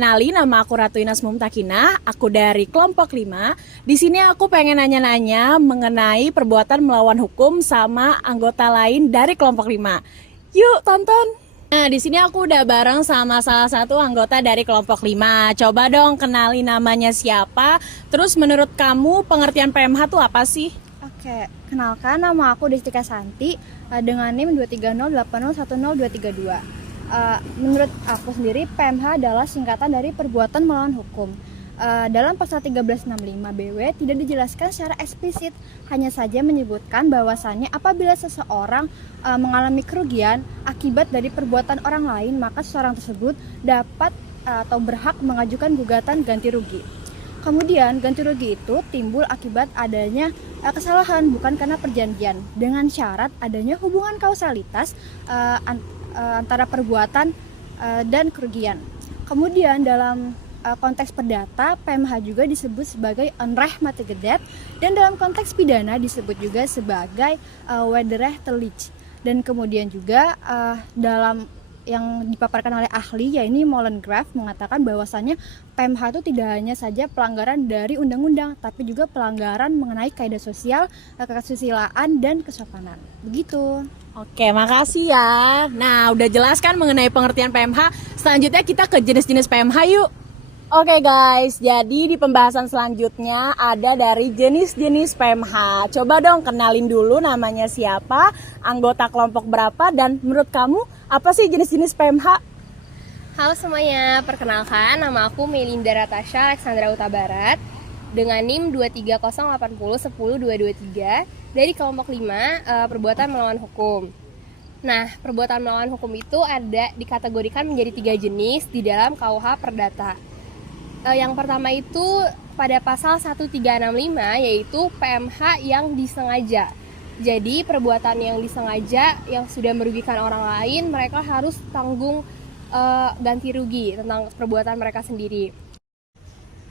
Kenali, nama aku Ratu Inas Mumtakina, aku dari kelompok 5. Di sini aku pengen nanya-nanya mengenai perbuatan melawan hukum sama anggota lain dari kelompok 5. Yuk tonton. Nah, di sini aku udah bareng sama salah satu anggota dari kelompok 5. Coba dong kenali namanya siapa. Terus menurut kamu pengertian PMH itu apa sih? Oke, kenalkan nama aku Destika Santi dengan NIM 23080102232. Menurut aku sendiri, PMH adalah singkatan dari perbuatan melawan hukum. Dalam pasal 1365 BW tidak dijelaskan secara eksplisit, hanya saja menyebutkan bahwasannya apabila seseorang mengalami kerugian akibat dari perbuatan orang lain, maka seseorang tersebut dapat atau berhak mengajukan gugatan ganti rugi. Kemudian ganti rugi itu timbul akibat adanya kesalahan, bukan karena perjanjian, dengan syarat adanya hubungan kausalitas antara perbuatan dan kerugian. Kemudian dalam konteks perdata, PMH juga disebut sebagai onrechtmatige, dan dalam konteks pidana disebut juga sebagai wederrechtelijk. Dan kemudian juga dalam yang dipaparkan oleh ahli, yaitu Molengraaf, mengatakan bahwasannya PMH itu tidak hanya saja pelanggaran dari undang-undang, tapi juga pelanggaran mengenai kaidah sosial, kesusilaan, dan kesopanan. Begitu. Oke, makasih ya. Nah, udah jelaskan mengenai pengertian PMH. Selanjutnya kita ke jenis-jenis PMH yuk. Oke guys, jadi di pembahasan selanjutnya ada dari jenis-jenis PMH. Coba dong kenalin dulu namanya siapa, anggota kelompok berapa, dan menurut kamu apa sih jenis-jenis PMH? Halo semuanya, perkenalkan nama aku Melinda Ratasha Alexandra Utabarat dengan NIM 23080102223 dari kelompok 5 perbuatan melawan hukum. Nah, perbuatan melawan hukum itu ada dikategorikan menjadi 3 jenis di dalam KUH Perdata. Yang pertama itu pada pasal 1365, yaitu PMH yang disengaja. Jadi perbuatan yang disengaja yang sudah merugikan orang lain, mereka harus tanggung ganti rugi tentang perbuatan mereka sendiri.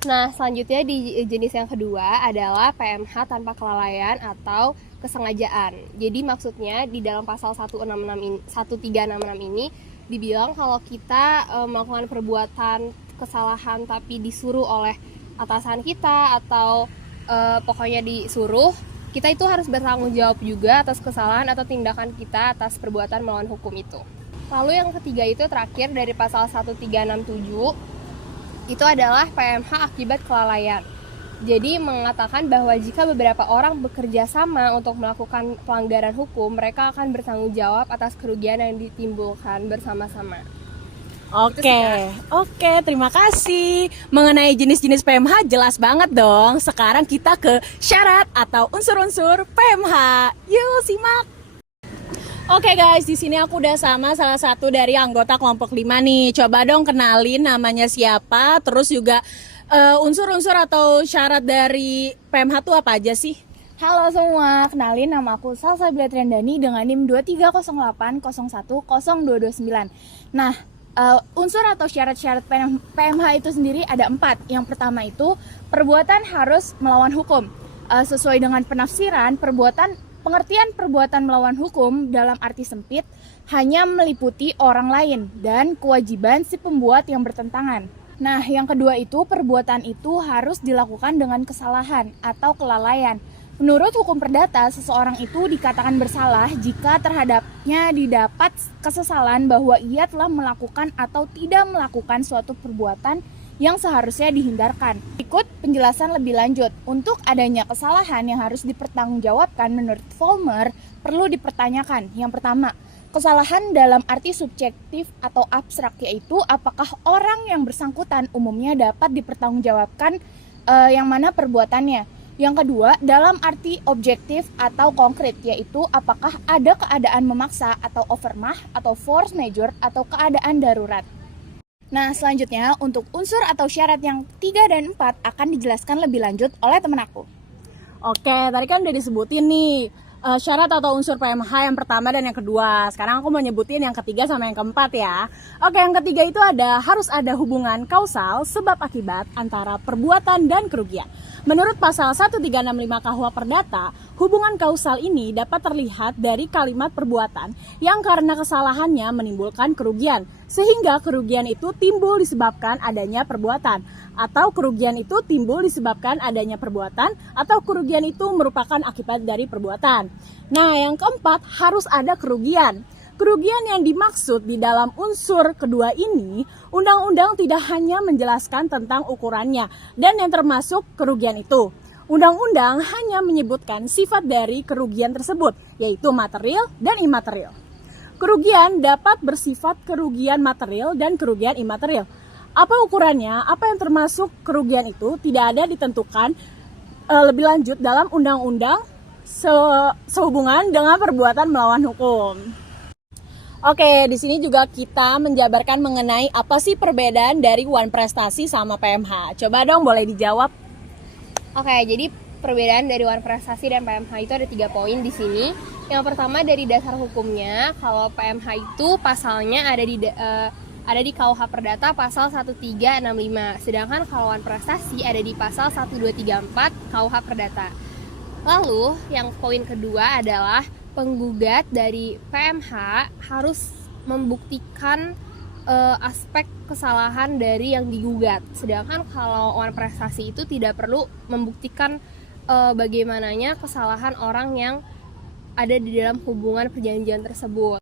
Nah, selanjutnya di jenis yang kedua adalah PMH tanpa kelalaian atau kesengajaan. Jadi maksudnya di dalam pasal 1366 ini dibilang kalau kita melakukan perbuatan kesalahan tapi disuruh oleh atasan kita atau pokoknya disuruh, kita itu harus bertanggung jawab juga atas kesalahan atau tindakan kita atas perbuatan melawan hukum itu. Lalu yang ketiga itu terakhir dari pasal 1367 itu adalah PMH akibat kelalaian. Jadi mengatakan bahwa jika beberapa orang bekerja sama untuk melakukan pelanggaran hukum, mereka akan bertanggung jawab atas kerugian yang ditimbulkan bersama-sama. Oke, terima kasih. Mengenai jenis-jenis PMH jelas banget dong. Sekarang kita ke syarat atau unsur-unsur PMH. Yuk simak. Oke guys, di sini aku udah sama salah satu dari anggota kelompok 5 nih. Coba dong kenalin namanya siapa, terus juga unsur-unsur atau syarat dari PMH itu apa aja sih? Halo semua, kenalin nama aku Salsabila Triandani dengan NIM 23080102229. Nah, unsur atau syarat-syarat PMH itu sendiri ada 4. Yang pertama itu perbuatan harus melawan hukum. Sesuai dengan penafsiran, pengertian perbuatan melawan hukum dalam arti sempit hanya meliputi orang lain dan kewajiban si pembuat yang bertentangan. Nah, yang kedua itu perbuatan itu harus dilakukan dengan kesalahan atau kelalaian. Menurut hukum perdata, seseorang itu dikatakan bersalah jika terhadapnya didapat kesesalan bahwa ia telah melakukan atau tidak melakukan suatu perbuatan yang seharusnya dihindarkan. Ikut penjelasan lebih lanjut. Untuk adanya kesalahan yang harus dipertanggungjawabkan menurut Vollmer perlu dipertanyakan. Yang pertama, kesalahan dalam arti subjektif atau abstrak, yaitu apakah orang yang bersangkutan umumnya dapat dipertanggungjawabkan yang mana perbuatannya. Yang kedua, dalam arti objektif atau konkret, yaitu apakah ada keadaan memaksa atau overmach atau force majeure atau keadaan darurat. Nah, selanjutnya untuk unsur atau syarat yang 3 dan 4 akan dijelaskan lebih lanjut oleh teman aku. Oke, tadi kan udah disebutin nih syarat atau unsur PMH yang pertama dan yang kedua. Sekarang aku mau nyebutin yang ketiga sama yang keempat ya. Oke, yang ketiga itu harus ada hubungan kausal sebab akibat antara perbuatan dan kerugian. Menurut pasal 1365 KUH Perdata, Hubungan kausal ini dapat terlihat dari kalimat perbuatan yang karena kesalahannya menimbulkan kerugian, sehingga kerugian itu timbul disebabkan adanya perbuatan, atau kerugian itu timbul disebabkan adanya perbuatan, atau kerugian itu merupakan akibat dari perbuatan. Nah, yang keempat, harus ada kerugian. Kerugian yang dimaksud di dalam unsur kedua ini, undang-undang tidak hanya menjelaskan tentang ukurannya dan yang termasuk kerugian itu. Undang-undang hanya menyebutkan sifat dari kerugian tersebut, yaitu material dan imaterial. Kerugian dapat bersifat kerugian material dan kerugian imaterial. Apa ukurannya, apa yang termasuk kerugian itu tidak ada ditentukan lebih lanjut dalam undang-undang sehubungan dengan perbuatan melawan hukum. Oke, di sini juga kita menjabarkan mengenai apa sih perbedaan dari wan prestasi sama PMH. Coba dong boleh dijawab. Oke, jadi perbedaan dari wan prestasi dan PMH itu ada 3 poin di sini. Yang pertama dari dasar hukumnya, kalau PMH itu pasalnya ada di KUH Perdata pasal 1365, sedangkan kalau wan prestasi ada di pasal 1234 KUH Perdata. Lalu yang poin kedua adalah penggugat dari PMH harus membuktikan aspek kesalahan dari yang digugat, sedangkan kalau wan prestasi itu tidak perlu membuktikan bagaimananya kesalahan orang yang ada di dalam hubungan perjanjian tersebut.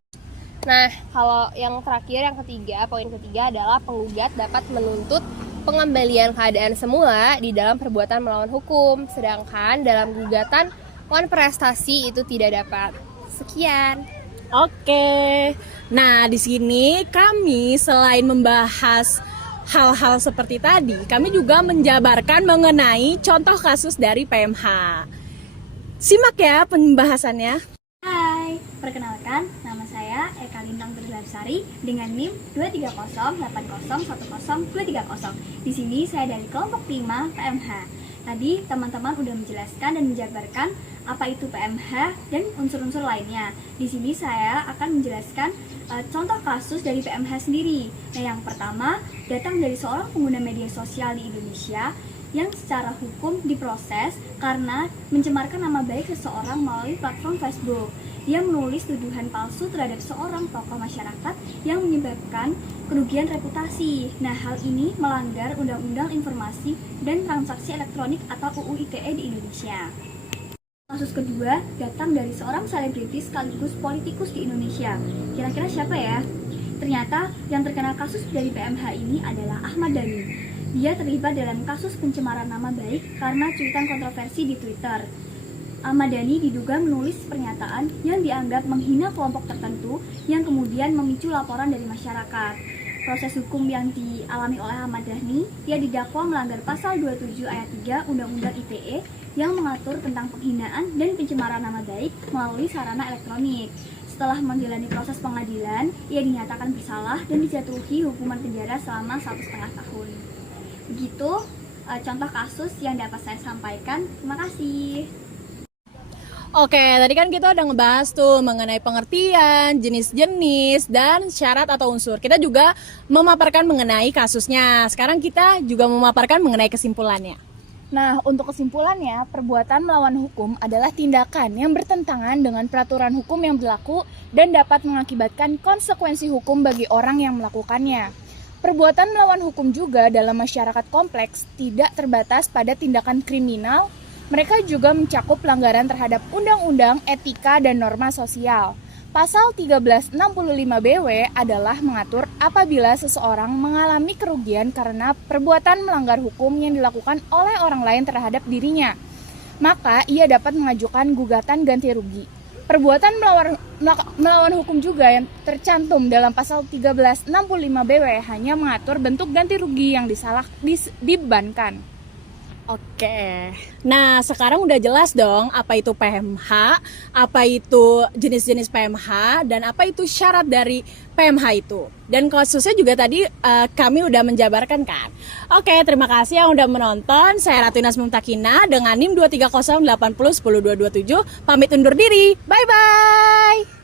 Nah, kalau yang terakhir, yang ketiga, poin ketiga adalah penggugat dapat menuntut pengembalian keadaan semula di dalam perbuatan melawan hukum, sedangkan dalam gugatan wan prestasi itu tidak dapat. Sekian. Oke. Nah, di sini kami selain membahas hal-hal seperti tadi, kami juga menjabarkan mengenai contoh kasus dari PMH. Simak ya pembahasannya. Hai, perkenalkan nama saya Eka Lintang Trilarsari dengan NIM 230801030. Di sini saya dari kelompok 5 PMH. Tadi teman-teman udah menjelaskan dan menjabarkan apa itu PMH dan unsur-unsur lainnya. Di sini saya akan menjelaskan contoh kasus dari PMH sendiri. Nah, yang pertama datang dari seorang pengguna media sosial di Indonesia yang secara hukum diproses karena mencemarkan nama baik seseorang melalui platform Facebook. Dia menulis tuduhan palsu terhadap seorang tokoh masyarakat yang menyebabkan kerugian reputasi. Nah, hal ini melanggar Undang-Undang Informasi dan Transaksi Elektronik atau UU ITE di Indonesia. Kasus kedua datang dari seorang selebritis sekaligus politikus di Indonesia. Kira-kira siapa ya? Ternyata yang terkena kasus dari PMH ini adalah Ahmad Dhani. Dia terlibat dalam kasus pencemaran nama baik karena cuitan kontroversi di Twitter. Ahmad Dhani diduga menulis pernyataan yang dianggap menghina kelompok tertentu yang kemudian memicu laporan dari masyarakat. Proses hukum yang dialami oleh Ahmad Dhani, ia didakwa melanggar pasal 27 ayat 3 Undang-Undang ITE yang mengatur tentang penghinaan dan pencemaran nama baik melalui sarana elektronik. Setelah menjalani proses pengadilan, ia dinyatakan bersalah dan dijatuhi hukuman penjara selama 1,5 tahun. Begitu contoh kasus yang dapat saya sampaikan. Terima kasih. Oke, tadi kan kita udah ngebahas tuh mengenai pengertian, jenis-jenis, dan syarat atau unsur. Kita juga memaparkan mengenai kasusnya. Sekarang kita juga memaparkan mengenai kesimpulannya. Nah, untuk kesimpulannya, perbuatan melawan hukum adalah tindakan yang bertentangan dengan peraturan hukum yang berlaku dan dapat mengakibatkan konsekuensi hukum bagi orang yang melakukannya. Perbuatan melawan hukum juga dalam masyarakat kompleks tidak terbatas pada tindakan kriminal. Mereka juga mencakup pelanggaran terhadap undang-undang, etika, dan norma sosial. Pasal 1365 BW adalah mengatur apabila seseorang mengalami kerugian karena perbuatan melanggar hukum yang dilakukan oleh orang lain terhadap dirinya, maka ia dapat mengajukan gugatan ganti rugi. Perbuatan melawan hukum juga yang tercantum dalam pasal 1365 BW hanya mengatur bentuk ganti rugi yang dibebankan. Oke, nah sekarang udah jelas dong apa itu PMH, apa itu jenis-jenis PMH, dan apa itu syarat dari PMH itu. Dan kasusnya juga tadi kami udah menjabarkan kan. Oke, terima kasih yang udah menonton. Saya Ratu Inas Mumtakina dengan NIM 23080102227. Pamit undur diri, bye-bye!